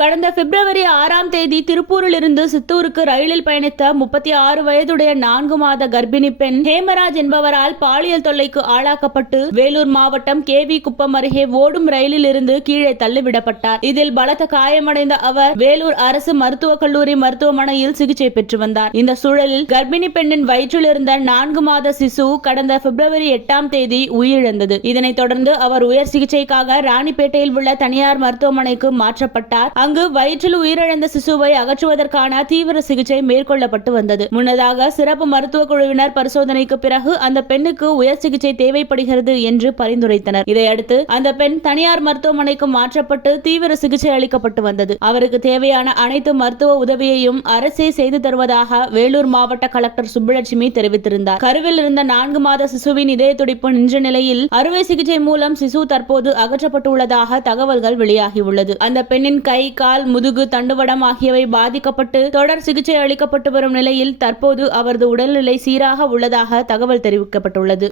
கடந்த பிப்ரவரி 6ஆம் தேதி திருப்பூரில் இருந்து சித்தூருக்கு ரயிலில் பயணித்த 36 வயதுடைய 4 மாத கர்ப்பிணி பெண் ஹேமராஜ் என்பவரால் பாலியல் தொல்லைக்கு ஆளாக்கப்பட்டு வேலூர் மாவட்டம் கேவி குப்பம் அருகே ஓடும் ரயிலில் இருந்து கீழே தள்ளிவிடப்பட்டார். இதில் பலத்த காயமடைந்த அவர் வேலூர் அரசு மருத்துவக் கல்லூரி மருத்துவமனையில் சிகிச்சை பெற்று வந்தார். இந்த சூழலில் கர்ப்பிணி பெண்ணின் வயிற்றில் இருந்த 4 மாத சிசு கடந்த பிப்ரவரி 8ஆம் தேதி உயிரிழந்தது. இதனைத் தொடர்ந்து அவர் உயர் சிகிச்சைக்காக ராணிப்பேட்டையில் உள்ள தனியார் மருத்துவமனைக்கு மாற்றப்பட்டார். அங்கு வயிற்றில் உயிரிழந்த சிசுவை அகற்றுவதற்கான தீவிர சிகிச்சை மேற்கொள்ளப்பட்டு வந்தது. முன்னதாக சிறப்பு மருத்துவ குழுவினர் பரிசோதனைக்கு பிறகு அந்த பெண்ணுக்கு உயர் சிகிச்சை தேவைப்படுகிறது என்று பரிந்துரைத்தனர். இதையடுத்து அந்த பெண் தனியார் மருத்துவமனைக்கு மாற்றப்பட்டு தீவிர சிகிச்சை அளிக்கப்பட்டு வந்தது. அவருக்கு தேவையான அனைத்து மருத்துவ உதவியையும் அரசே செய்து தருவதாக வேலூர் மாவட்ட கலெக்டர் சுப்புலட்சுமி தெரிவித்திருந்தார். கருவில் இருந்த 4 மாத சிசுவின் இதய துடிப்பு நின்ற நிலையில் அறுவை சிகிச்சை மூலம் சிசு தற்போது அகற்றப்பட்டுள்ளதாக தகவல்கள் வெளியாகியுள்ளது. அந்த பெண்ணின் கை, கால், முதுகு, தண்டுவடம் ஆகியவை பாதிக்கப்பட்டு தொடர் சிகிச்சை அளிக்கப்பட்டு வரும் நிலையில் தற்போது அவரது உடல்நிலை சீராக உள்ளதாக தகவல் தெரிவிக்கப்பட்டுள்ளது.